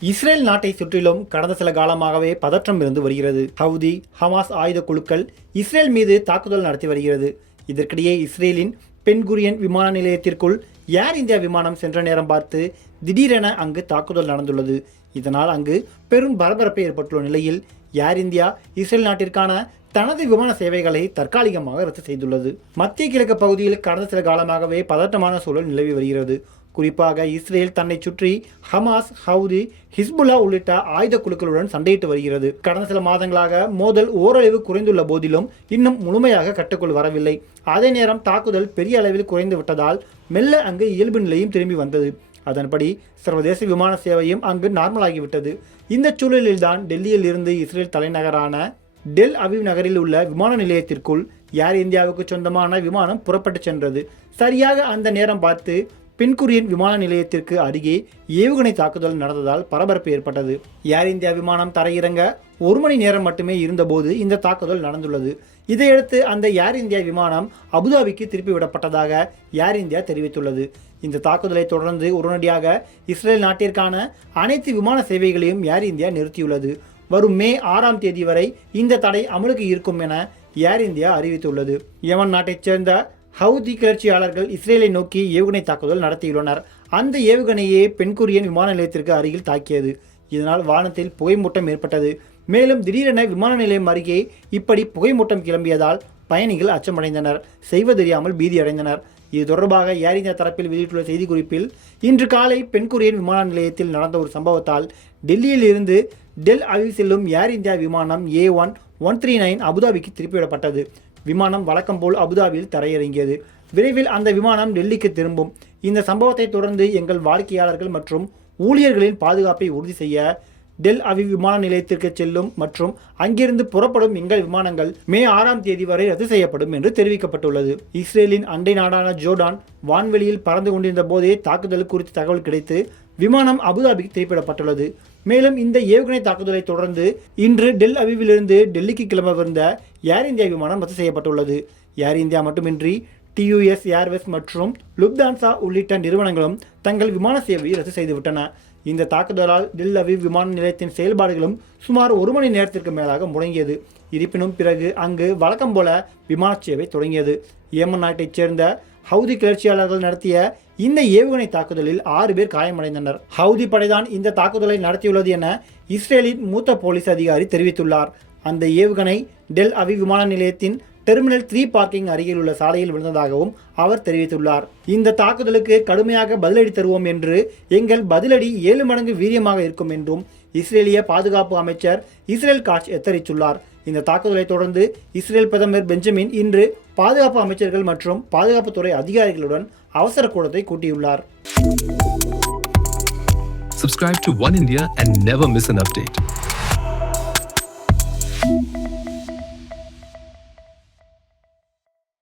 Israel நாட்டை சுற்றிலும் கடந்த சில காலமாகவே பதற்றம் இருந்து வருகிறது. ஹவுதி ஹமாஸ் ஆயுத குழுக்கள் இஸ்ரேல் மீது தாக்குதல் நடத்தி வருகிறது. இதற்கிடையே இஸ்ரேலின் பென்குரியன் விமான நிலையத்திற்குள் ஏர் இந்தியா விமானம் சென்ற நேரம் பார்த்து திடீரென அங்கு தாக்குதல் நடந்துள்ளது. இதனால் அங்கு பெரும் பரபரப்பு ஏற்பட்டுள்ள நிலையில் ஏர் இந்தியா இஸ்ரேல் நாட்டிற்கான தனது விமான சேவைகளை தற்காலிகமாக ரத்து செய்துள்ளது. மத்திய கிழக்கு பகுதியில் கடந்த சில காலமாகவே பதட்டமான சூழல் நிலவி வருகிறது. குறிப்பாக இஸ்ரேல் தன்னை சுற்றி ஹமாஸ் ஹவுதி ஹிஸ்புல்லா உள்ளிட்ட ஆயுத குழுக்களுடன் சண்டையிட்டு வருகிறது. கடந்த சில மாதங்களாக மோதல் ஓரளவு குறைந்துள்ள போதிலும் இன்னும் முழுமையாக கட்டுக்குள் வரவில்லை. அதே நேரம் தாக்குதல் பெரிய அளவில் குறைந்து விட்டதால் மெல்ல அங்கு இயல்பு நிலையும் திரும்பி வந்தது. அதன்படி சர்வதேச விமான சேவையும் அங்கு நார்மலாகிவிட்டது. இந்த சூழலில்தான் டெல்லியில் இருந்து இஸ்ரேல் தலைநகரான டெல் அவிவ் நகரில் உள்ள விமான நிலையத்திற்குள் ஏர் இந்தியாவுக்கு சொந்தமான விமானம் புறப்பட்டு சென்றது. சரியாக அந்த நேரம் பார்த்து பின்குரியன் விமான நிலையத்திற்கு அருகே ஏவுகணை தாக்குதல் நடந்ததால் பரபரப்பு ஏற்பட்டது. ஏர் இந்தியா விமானம் தரையிறங்க ஒரு மணி நேரம் மட்டுமே இருந்தபோது இந்த தாக்குதல் நடந்துள்ளது. இதையடுத்து அந்த ஏர் இந்தியா விமானம் அபுதாபிக்கு திருப்பி விடப்பட்டதாக ஏர் இந்தியா தெரிவித்துள்ளது. இந்த தாக்குதலை தொடர்ந்து உடனடியாக இஸ்ரேல் நாட்டிற்கான அனைத்து விமான சேவைகளையும் ஏர் இந்தியா நிறுத்தியுள்ளது. வரும் மே ஆறாம் தேதி வரை இந்த தடை அமலுக்கு இருக்கும் என ஏர் இந்தியா அறிவித்துள்ளது. யமன் நாட்டைச் சேர்ந்த ஹவுதி கிளர்ச்சியாளர்கள் இஸ்ரேலை நோக்கி ஏவுகணை தாக்குதல் நடத்தியுள்ளனர். அந்த ஏவுகணையே பென்குரியன் விமான நிலையத்திற்கு அருகில் தாக்கியது. இதனால் வானத்தில் புகைமூட்டம் ஏற்பட்டது. மேலும் திடீரென விமான நிலையம் அருகே இப்படி புகைமூட்டம் கிளம்பியதால் பயணிகள் அச்சமடைந்தனர். செய்வதறியாமல் பீதியடைந்தனர் இது தொடர்பாக ஏர் இந்தியா தரப்பில் வெளியிட்டுள்ள செய்திக்குறிப்பில் இன்று காலை பென்குரியன் விமான நிலையத்தில் நடந்த ஒரு சம்பவத்தால் டெல்லியில் இருந்து டெல் அவிவ் செல்லும் ஏர் இந்தியா விமானம் A one one three nine அபுதாபிக்கு திருப்பிவிடப்பட்டது. விமானம் வழக்கம் போல் அபுதாபியில் தரையிறங்கியது. விரைவில் அந்த விமானம் டெல்லிக்கு திரும்பும். இந்த சம்பவத்தை தொடர்ந்து எங்கள் வாடிக்கையாளர்கள் மற்றும் ஊழியர்களின் பாதுகாப்பை உறுதி செய்ய டெல் அவி விமான நிலையத்திற்கு செல்லும் மற்றும் அங்கிருந்து புறப்படும் எங்கள் விமானங்கள் மே ஆறாம் தேதி வரை ரத்து செய்யப்படும் என்று தெரிவிக்கப்பட்டுள்ளது. இஸ்ரேலின் அண்டை நாடான ஜோர்டான் வான்வெளியில் பறந்து கொண்டிருந்த போதே தாக்குதல் குறித்து தகவல் கிடைத்து விமானம் அபுதாபிக்கு திருப்பிடப்பட்டுள்ளது மேலும் இந்த ஏவுகணை தாக்குதலை தொடர்ந்து இன்று டெல் அவிவிலிருந்து டெல்லிக்கு கிளம்பவிருந்த ஏர் இந்தியா விமானம் ரத்து செய்யப்பட்டுள்ளது. ஏர் இந்தியா மட்டுமின்றி டியூஎஸ் ஏர்வேஸ் மற்றும் லுப்தான்சா உள்ளிட்ட நிறுவனங்களும் தங்கள் விமான சேவையை ரத்து செய்துவிட்டன. இந்த தாக்குதலால் டெல் அவிவ் விமான நிலையத்தின் செயல்பாடுகளும் சுமார் ஒரு மணி நேரத்திற்கு மேலாக முடங்கியது. இருப்பினும் பிறகு அங்கு வழக்கம் போல விமான சேவை தொடங்கியது. ஏமன் நாட்டைச் சேர்ந்த ஹவுதி கிளர்ச்சியாளர்கள் நடத்திய இந்த ஏவுகணை தாக்குதலில் ஆறு பேர் காயமடைந்தனர். ஹவுதி படைதான் இந்த தாக்குதலை நடத்தியுள்ளது என இஸ்ரேலின் மூத்த போலீஸ் அதிகாரி தெரிவித்துள்ளார். அந்த ஏவுகணை டெல் அவி விமான நிலையத்தின் டெர்மினல் த்ரீ பார்க்கிங் அருகில் உள்ள சாலையில் விழுந்ததாகவும் அவர் தெரிவித்துள்ளார். இந்த தாக்குதலுக்கு கடுமையாக பதிலடி தருவோம் என்று எங்கள் பதிலடி ஏழு மடங்கு வீரியமாக இருக்கும் என்றும் இஸ்ரேலிய பாதுகாப்பு அமைச்சர் இஸ்ரேல் காட்ச் எச்சரித்துள்ளார். இந்த தாக்குதலை தொடர்ந்து இஸ்ரேல் பிரதமர் பெஞ்சமின் இன்று பாதுகாப்பு அமைச்சர்கள் மற்றும் பாதுகாப்புத்துறை அதிகாரிகளுடன் அவசர கூட்டத்தை கூட்டியுள்ளார். Subscribe to One India and never miss an update.